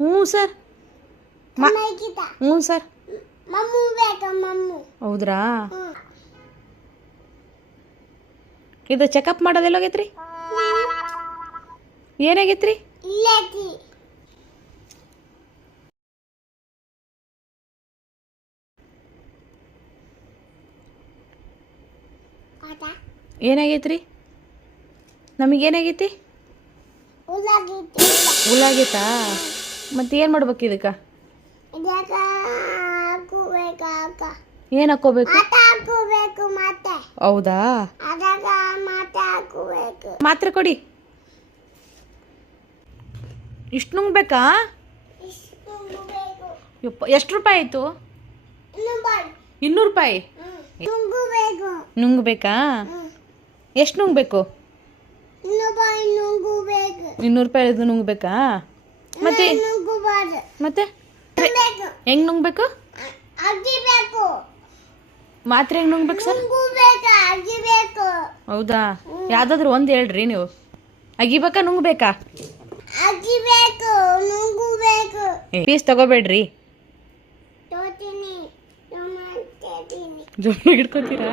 ಹ್ಞೂ ಸರ್ ಹ್ಞೂ ಸರ್ ಹೌದ್ರಾ ಇದು ಚೆಕಪ್ ಮಾಡೋದೆಲ್ಲೋಗೈತ್ರಿ ಏನಾಗೈತ್ರಿ ಏನಾಗೈತ್ರಿ ನಮಗೇನಾಗೈತಿ ಹುಳಾಗೈತಾ ಮತ್ತೆ ಏನು ಮಾಡ್ಬೇಕು ಇದಕ್ಕೆ ಏನು ಹಾಕೋಬೇಕು ಹೌದಾ ಮಾತ್ರೆ ಕೊಡಿ ಇಷ್ಟು ನುಂಗ್ಬೇಕಾ ಎಷ್ಟು ರೂಪಾಯಿ ಆಯಿತು 200 ರೂಪಾಯಿ ನುಂಗ್ಬೇಕಾ ಎಷ್ಟು ನುಂಗ್ಬೇಕು 200 ರೂಪಾಯಿ ಇದು ನುಂಗ್ಬೇಕಾ ಮತ್ತೆ ಮತ್ತೆ ಹೆಂಗ್ ನುಂಗ್ಬೇಕು ಮಾತ್ರೆ ಹೆಂಗ್ ನುಂಗ್ಬೇಕು ಸರ್ ಹೌದಾ ಯಾವ್ದಾದ್ರು ಒಂದು ಹೇಳ್ರಿ ನೀವು ಅಗಿಬೇಕಾ ನುಂಗ್ಬೇಕಾ ಪೀಸ್ ತಗೋಬೇಡ್ರಿ ಜೋಬ್ ಹಿಡ್ಕೊತೀರಾ